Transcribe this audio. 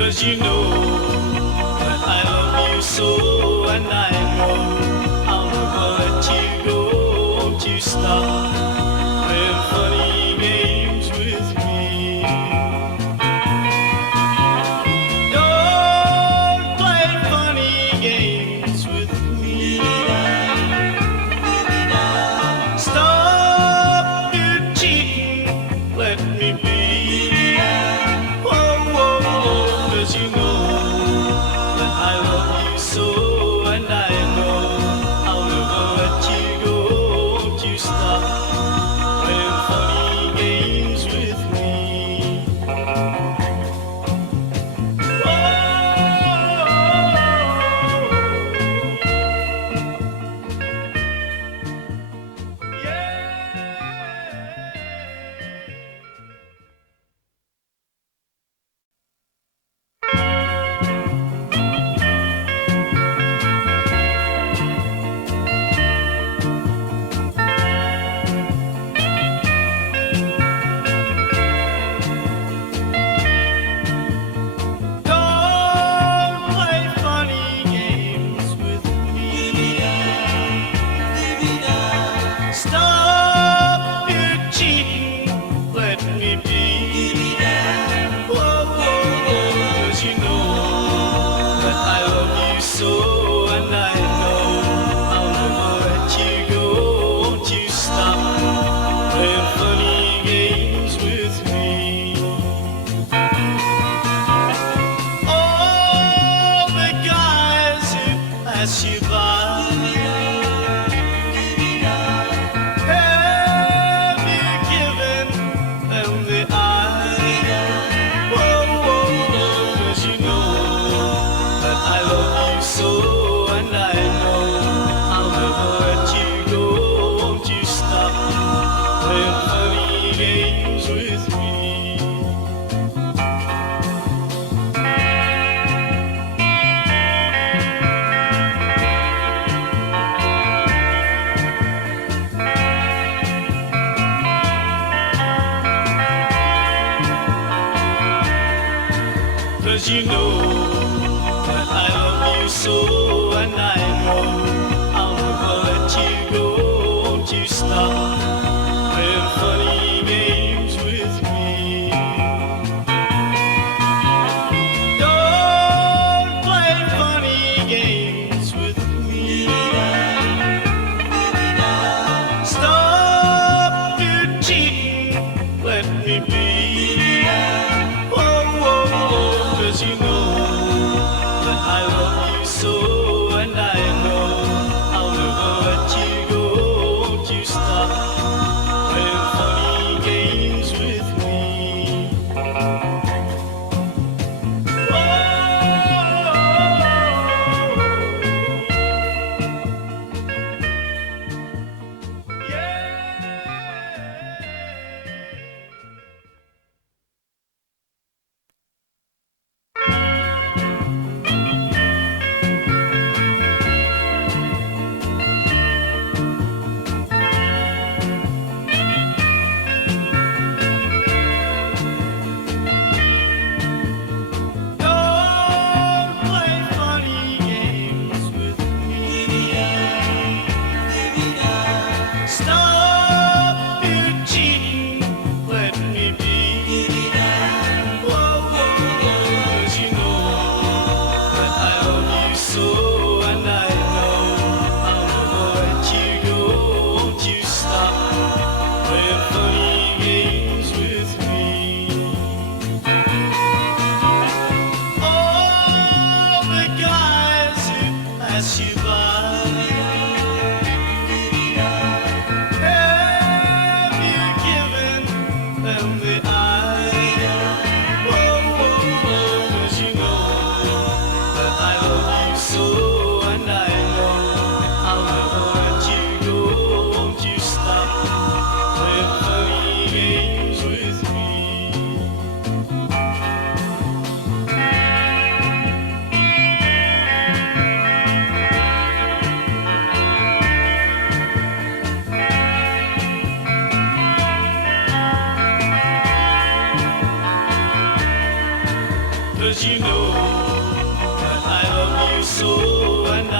'Cause you know that I love you so, and I know I'll never let you go. Won't you stop playing funny games with me? Don't play funny games with me. Stop your cheating, let me be. Whoa, whoa, whoa, 'cause you know that I love you so, and I know I'll never let you go. Won't you stop playing funny games with me? Don't play funny games with me. Stop your cheating, let me be. Whoa, whoa, whoa, 'cause you know that I love you so, and I know I'll never let you go. Won't you stop playing funny games with me? All the guys who pass you by, have you given them the eye? Whoa, whoa, whoa, 'cause you know that I love you so, and I know I'll never let you go. Won't you stop playing funny games with me? Cause you know that I love you so, and I know I'll never let you go. Won't you stop playing funny games with me? Don't play funny games with me. Stop your cheating, let me be. Whoa, whoa, whoa, 'cause you know that I love you so, and I 'cause you know that I love you so, and